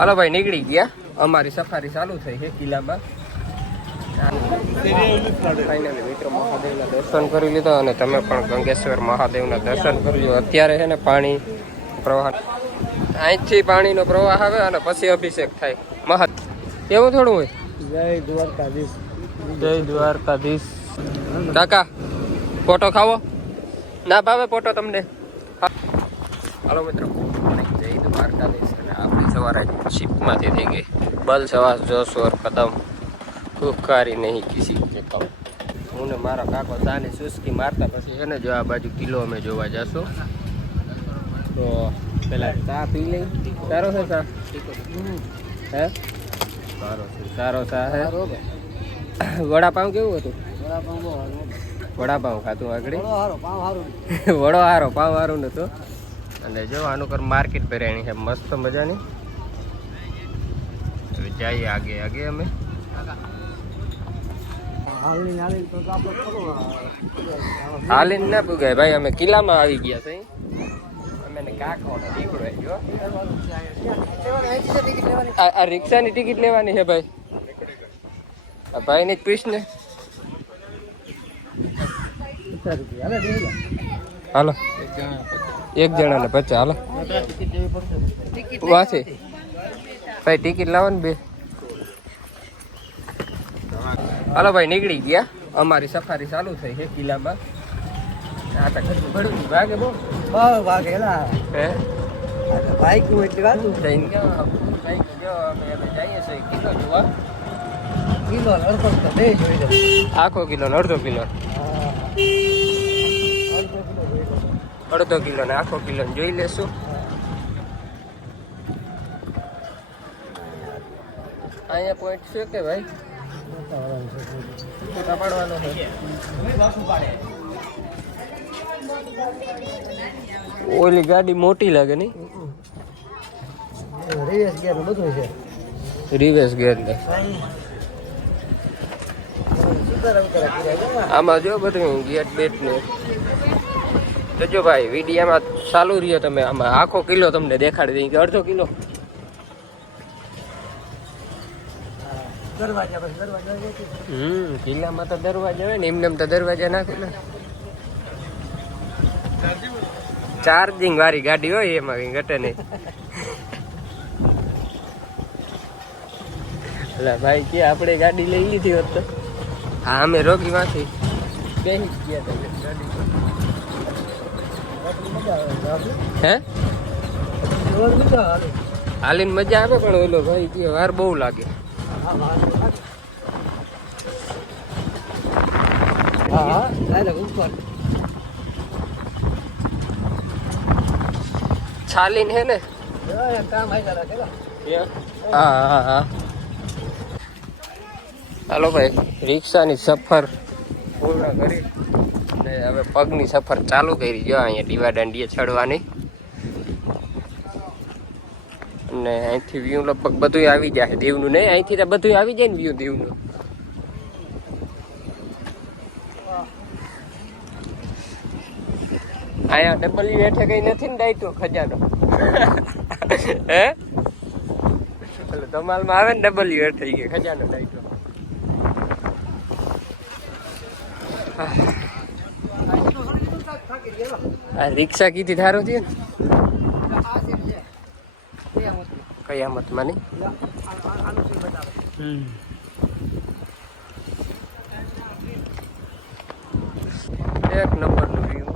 હાલો ભાઈ નીકળી ગયા. અમારી સફારી ચાલુ થઈ છે કિલ્લામાં. ફાઇનલી મિત્રો મહાદેવના દર્શન કરી લીધા અને તમે પણ ગંગેશ્વર મહાદેવના દર્શન કરજો. અત્યારે છે ને પાણી પ્રવાહ અહીંથી પાણીનો પ્રવાહ આવે અને પછી અભિષેક થાય. એવું થોડું હોય. જય દ્વારકાધીશ. જય દ્વારકાધીશ. કાકા ફોટો ખાવો ના ભાવે ફોટો તમને? હાલો મિત્રો જય દ્વારકાધીશ. અને આપણી સવારે શિપમાંથી થઈ ગઈ. બલ સવાસ જોશ ઓર કદમ પુકારી નહીં કિસી કે કમ. હું ને મારા કાકો સાની સુસ્કી મારતા પછી છે ને જો આ બાજુ કિલ્લો અમે જોવા જશું. તો પેલા ચા પી લઈ. સારો છે ચા? હે સારો ચા હે. વડાપાઉં કેવું હતું? વડાપાઉં ખાતું આગળ. વડો હારો પાવ હારું નતું. અને જો આનું કર માર્કેટ ભરાણી છે મસ્ત મજાની. જઈએ આગે આગે અમે. હાલીને ના પૂગાય ભાઈ, અમે કિલ્લામાં આવી ગયા છે. અમે કાકોનો દીકરો જો આ રિક્ષાની ટિકિટ લેવાની છે ભાઈ. આ ભાઈ ને જ પૂછ ને. હાલો એક જણાને 50. હાલો વાંચે ભાઈ ટિકિટ લાવો ને બે. હાલો ભાઈ નીકળી ગયા. અમારી સફારી ચાલુ થઈ છે કિલ્લામાં. આ તો ઘરનું ઘડું વાગે બહુ વાગે હે બાઈક નું એટલી વાત જઈને ગયો અમે જઈએ છીએ કિલ્લો જોવા. કિલો અડધો તો બે જોઈ આખો કિલો ને અડધો કિલો. અડધો કિલો ને આખો કિલો જોઈ લેશું. અહીંયા પોઈન્ટ છે કે ભાઈ પાડવાનો છે. ઓલી ગાડી મોટી લાગે નહીં? રિવેસ ગિયર બધું છે. રિવેસ ગિયર ને આમાં જો બધું ગેટ બેટ ને જો ભાઈ વિડીયામાં ચાલુ રહ્યો. તમે આમાં આખો કિલો તમને દેખાડી દઈ કે અડધો કિલો. કિલ્લામાં તો દરવાજા હોય ને, એમને તો દરવાજા નાખે ને. ચાર્જિંગ વાળી ગાડી હોય એમાં કઈ ઘટે નહીં. એટલે ભાઈ કે આપણે ગાડી લઈ લીધી હોત તો. હા અમે રોકી માંથી બેસી ગયા હતા. હે હાલીને મજા આવે પણ ઓલો ભાઈ કે વાર બહુ લાગે. છાલીને હે ને. હા હાલો ભાઈ રિક્ષાની સફર પૂર્ણ કરી ને હવે પગની સફર ચાલુ કરી. જો અહીંયા દીવા દાંડીએ ચડવાની. અને અહીંથી વ્યૂ લગભગ બધું આવી જાય દીવનું. નહીં અહીંથી તો બધું આવી જાય ને વ્યૂ દીવનું. અહીંયા ડબલ્યુ હેઠે કઈ નથી ને ડાયટો ખજાનો હે એટલે ધમાલમાં આવે ને ડબલ્યુ હેઠ થઈ ગઈ ખજાનો ડાયટો. આ રિક્ષા કીધી ધારો થયો ને કયામતમાં નહીં. એક નંબરનું વ્યૂ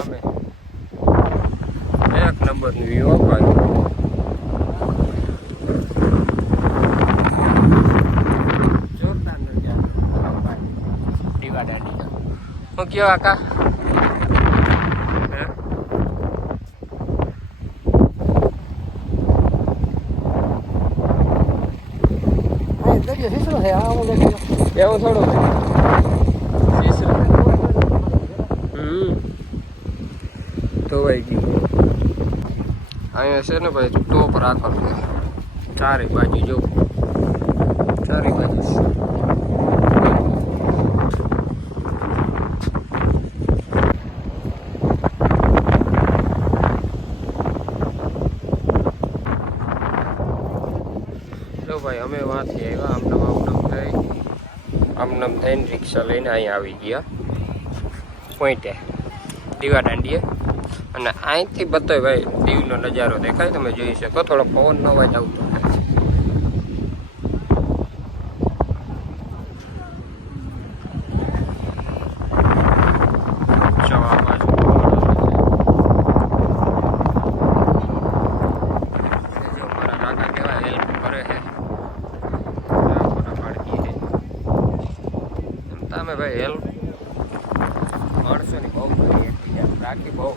અમે એક નંબરનું વ્યૂ અપાયું. જોરદાર નજારો દીવા દાંડી. હું કયો આકા એવું થોડું ધોવાઈ ગયું. અહીંયા છે ને ભાઈ ટોપ રાખવાનું ચારે બાજુ. જો ચારે બાજુ હાલો ભાઈ અમે વાંથી આવ્યા આમનામ થઈને રિક્ષા લઈને અહીંયા આવી ગયા પોઈન્ટે દીવા દાંડીએ અને અહીંથી બતાવે ભાઈ દીવનો નજારો દેખાય તમે જોઈ શકો થોડો પવન નો અવાજ આવતો ભાઈ હેલ્પ માણસોની બહુ રાખી બહુ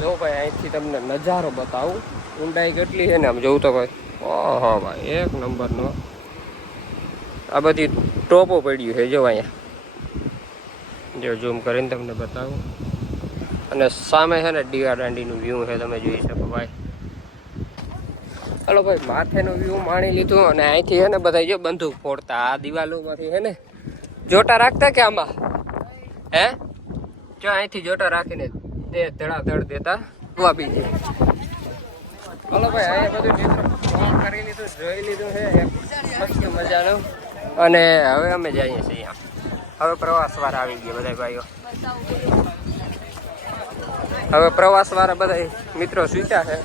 જો ભાઈ અહીંથી તમને નજારો બતાવું ઊંડાઈ કેટલી છે ને આમ જોઉં તો ભાઈ ઓહો ભાઈ એક નંબરનો આ બધી ટોપો પડ્યું છે જો અહીંયા જો ઝૂમ કરીને તમને બતાવું અને સામે છે ને દીવા દાંડીનું વ્યૂ છે તમે જોઈ શકો ભાઈ હાલો ભાઈ માથેનો વ્યૂ માણી લીધું અને અહીંથી છે ને બધા જો બંદૂક ફોડતા આ દિવાલોમાંથી છે ને જોટા રાખતા કે આમાં હે જો અહીંથી જોટા રાખીને તે ધડાધડ દેતા વાપી છે હાલો ભાઈ અહીંયા બધું ચિત્ર કરી લીધું જોઈ લીધું છે મસ્ત મજાનું અને હવે અમે જઈએ છીએ હવે પ્રવાસવાળા આવી ગયા બધા ભાઈઓ હવે પ્રવાસવાળા બધા મિત્રો સ્વીચ્યા છે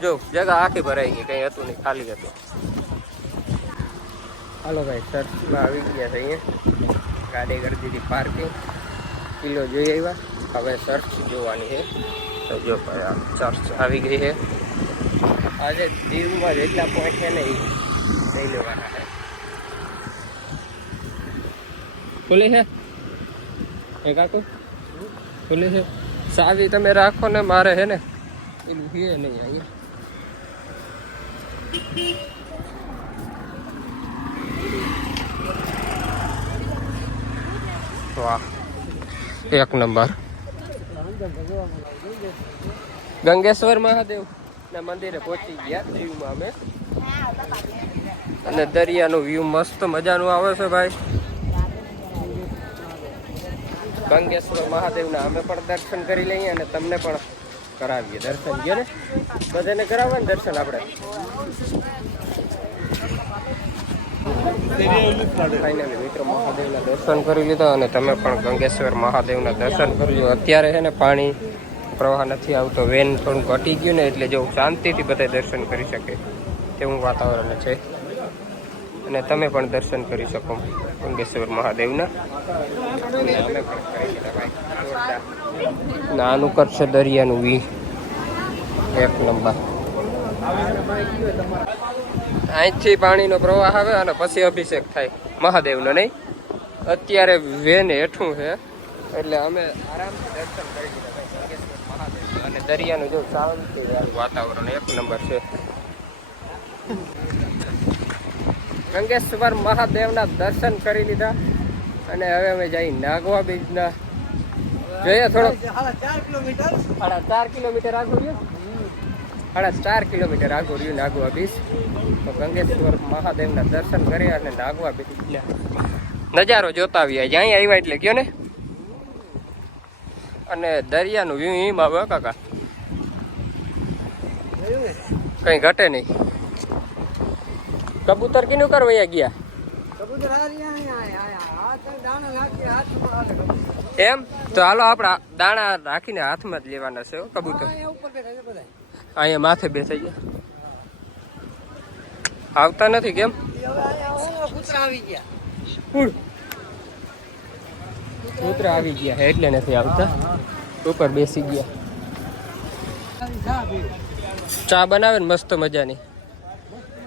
જો જગા આખી ભરાઈ ગઈ કંઈ હતું નહીં ખાલી હતું હાલો ભાઈ ચર્ચમાં આવી ગયા છે અહીંયા ગાડી કરી દીધી પાર્કિંગ કિલ્લો જોઈ આવ્યા હવે ચર્ચ જોવાની છે તો જો ચર્ચ આવી ગઈ છે આજે દીવમાં જેટલા પોઈન્ટ છે ને એ લઈ લેવાના છે ખુલ્લી છે એ કાકુ ખુલ્લી છે સાવી તમે રાખો ને મારે છે ને એનું છે નહીં અહીંયા વાહ એક નંબર ગંગેશ્વર મહાદેવ ના મંદિરે પહોંચી ગયા દીવમાં અમે અને દરિયાનું વ્યૂ મસ્ત મજાનું આવે છે ભાઈ ગંગેશ્વર મહાદેવના અમે પણ દર્શન કરી લઈએ અને તમને પણ કરાવીએ દર્શન ગયો ને બધાને કરાવે ને દર્શન આપણે ફાઇનલી મિત્રો મહાદેવના દર્શન કરી લીધા અને તમે પણ ગંગેશ્વર મહાદેવના દર્શન કરી લો અત્યારે છે ને પાણી પ્રવાહ નથી આવતો વેન થોડું ઘટી ગયું ને એટલે જો શાંતિથી બધા દર્શન કરી શકે તેવું વાતાવરણ છે અને તમે પણ દર્શન કરી શકો ગંગેશ્વર મહાદેવના અને અમે પણ કરી લીધા ભાઈ નાનું કરશે દરિયાનું વી એક નંબર અહીંથી પાણીનો પ્રવાહ આવે અને પછી અભિષેક થાય મહાદેવનો નહીં અત્યારે વેન હેઠું છે એટલે અમે આરામથી દર્શન કરી લીધા ભાઈ ગંગેશ્વર મહાદેવ અને દરિયાનું જો શાંતિ વાતાવરણ એક નંબર છે ગંગેશ્વર મહાદેવના દર્શન કરી લીધા અને હવે અમે જઈ નાગવા બીચના જોઈએ થોડોક 4 કિલોમીટર આગળ રહ્યું 4 કિલોમીટર આગળ રહ્યું નાગવા બીચ તો ગંગેશ્વર મહાદેવના દર્શન કરી અને નાગવા બીચના નજારો જોતા આવ્યા જ્યાં આવ્યા એટલે ગયો ને અને દરિયાનું વ્યૂ એમ આવે કાકા કઈ ઘટે નહીં કબૂતર કીનું કરવા ગયા એમ તો હાલો આપણા દાણા રાખીને હાથમાં જ લેવાના છે કબૂતર અહીંયા માથે બેસાઈ ગયા આવતા નથી કેમ કૂતરા આવી ગયા એટલે નથી આવતા ઉપર બેસી ગયા ચા બનાવે ને મસ્ત મજાની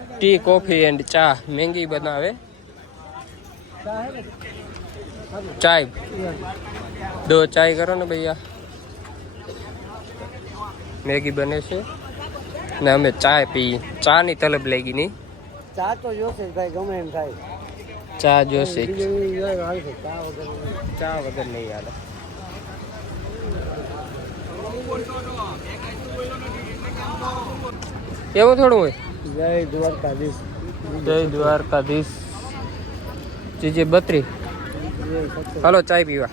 ટી કોફી એન્ડ ચા મેંગી બનાવે ચાય 2 ચાય કરો ને ભૈયા મેગી બને છે ને અમે ચાય પી ચા ની તલબ લાગી નહીં ચા તો જોશે ભાઈ ગમે એમ થાય ચા જોશે ચા વગર નહીં હાલે એવું થોડું હોય જય દ્વારકાધીશ જય દ્વારકાધીશ જીજે 32 હાલો ચાય પીવા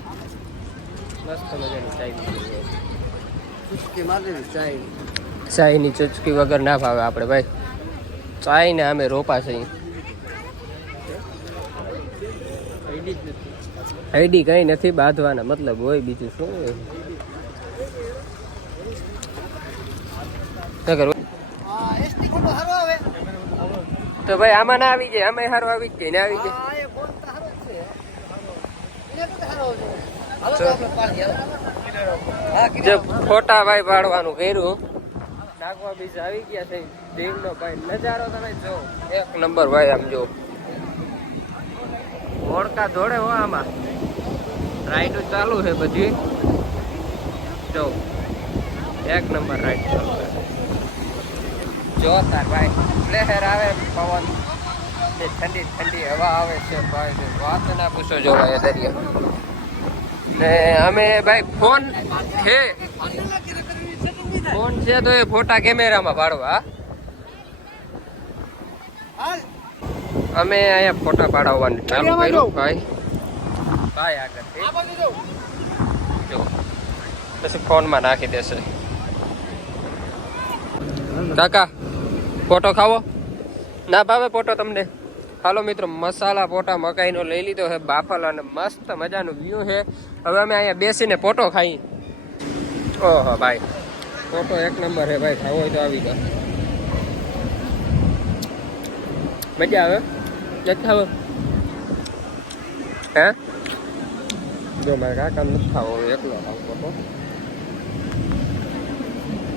મસ્ત મજાની ચાય પીવા ચુસ્કી મારે ચાય ચાયની ચુસ્કી વગર ના ભાવે આપણે ભાઈ ચાય ને અમે રોપા છે આઈડી કઈ નથી બાંધવાના મતલબ હોય બીજું શું હોય શું કરવું તો ભાઈ આમાં ના આવી જાય આમાં સારું આવી જાય ને આવી જાય જો ફોટા ભાઈ પાડવાનું કર્યું નાખવા બીજ આવી ગયા છે દેવનો ભાઈ નજારો તમે જો એક નંબર ભાઈ આમ જો ઓળકા દોડે હો આમાં રાઈડ ચાલુ છે બધી જો એક નંબર રાઈડ ચાલુ છે જો તાર ભાઈ લહેર આવે પવન ઠંડી ઠંડી હવા આવે છે ભાઈ વાત ના પૂછો જો ભાઈ દરિયા ને અમે ભાઈ ફોન છે તો એ ફોટા કેમેરામાં પાડવા અમે અહીંયા ફોટા પાડવાનું ચાલુ કર્યું ભાઈ આગળ જો પછી ફોનમાં નાખી દેશે કાકા ફોટો ખાવો ના ભાવે ફોટો તમને હાલો મિત્રો મસાલા ફોટા મકાઈનો લઈ લીધો છે બાફલ અને મસ્ત મજાનું વ્યૂ છે હવે અમે અહીંયા બેસીને ફોટો ખાઈ ઓહો ભાઈ ફોટો એક નંબર છે ભાઈ ખાવો હોય તો આવી જાઓ મજા આવે નથી ખાવો હે જો મારે કાકા નથી ખાવો એકલો ખાવ ફોટો